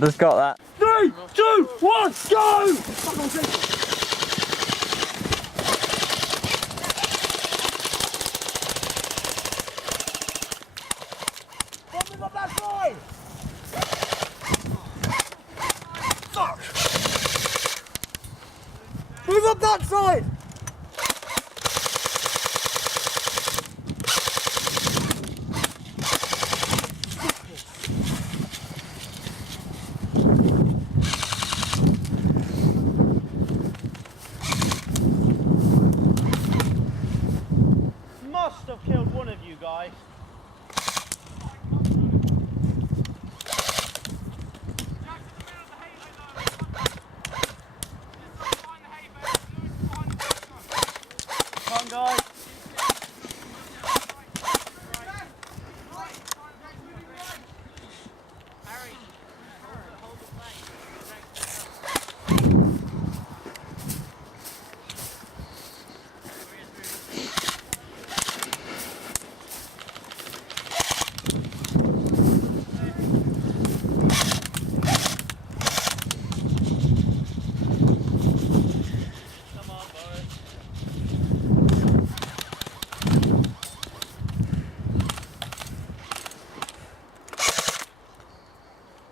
Just got that. 3, 2, 1, go! Move up that side! Fuck! Move up that side! Must have killed one of you guys. Come on, guys.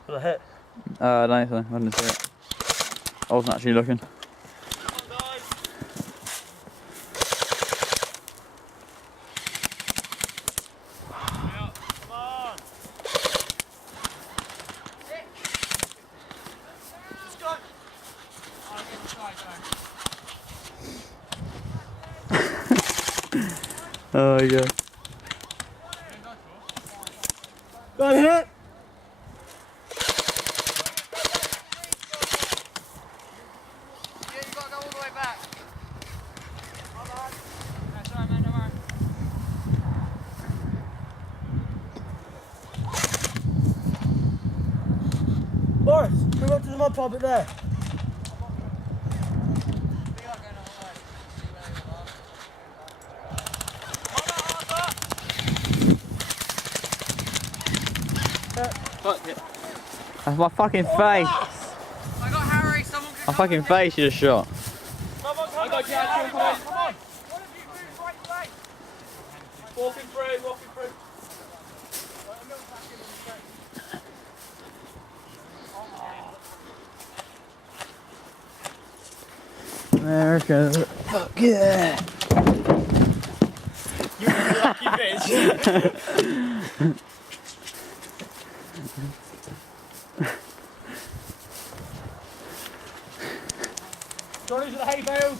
Did I hit? I don't think so. I didn't see it. I wasn't actually looking. Come on, guys. Come on. Just go. Oh yeah. Go on, hit! Boris, move up to the mud pub bit there. That's my fucking face. I got Harry, someone can My fucking face you just shot. Come on, come on, come on. One of you move right way. Walking through, walking through. America. Fuck yeah. You lucky bitch. Johnny to the hay bales.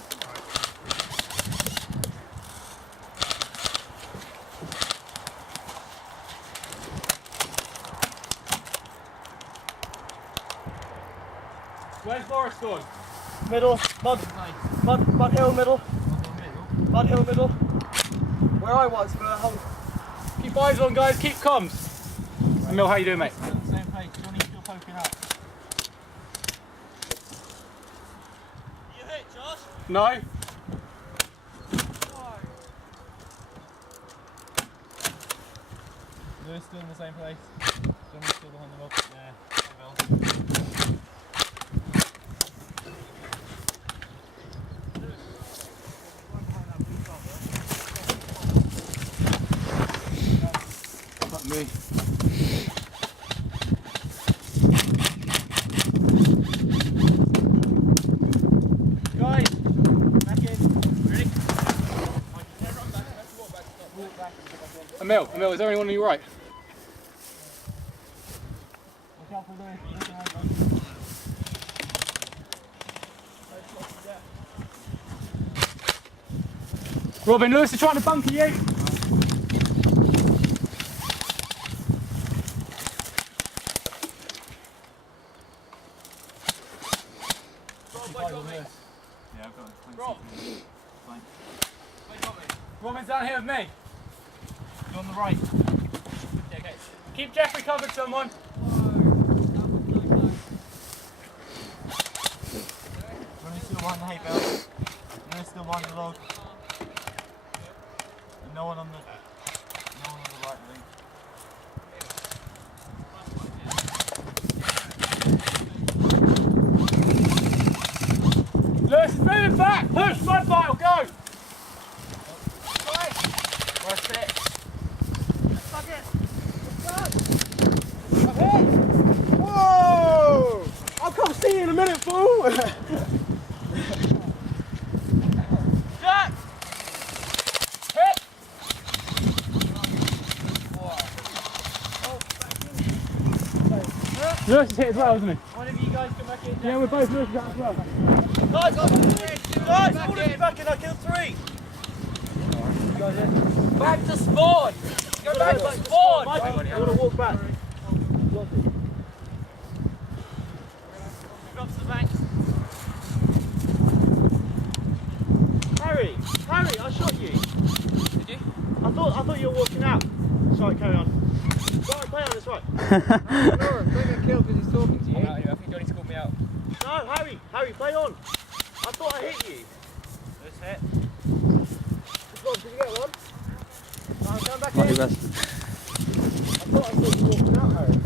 Where's Boris gone? Middle, mud hill middle. Mud hill middle. Where I was for a whole... Keep eyes on, guys, keep comms. Emil, how you doing, mate? Same place, Johnny's still poking up. You hit, Josh? No. Lewis still in the same place. Johnny's still behind the log. Yeah, Fuck me. guys, back in. Ready? Emil, is there anyone on your right? Look out for Lewis. Robin, Lewis is trying to bunker you. Yeah, I've got it. Rob. Fine. Robin's down here with me. You're on the right. Yeah, okay. Keep Jeffrey covered, someone. Johnny's still behind the hay bale. Lewis still behind the log. And no one on the right, I think. back! Push! Mud vital, go! Worth it. Fuck it. Whoa! I'll come see you in a minute, fool! Jack! Hit! Lewis is hit as well, isn't he? One of you guys come back in. Yeah, we're both Lewis as well. Guys, all of you back in. I killed 3. Back to spawn! Go back to spawn! Mikey, I want to walk back. Drop to the banks. Harry, I shot you. Did you? I thought you were walking out. Sorry, carry on. Right, play on this right. Don't get killed because he's talking to you. Anyway, I think Johnny's called me out. No, Harry, play on. I thought I hit you. Just hit. Did you get one? No, I'm going back Might be in. best. I thought you were walking out, Harry.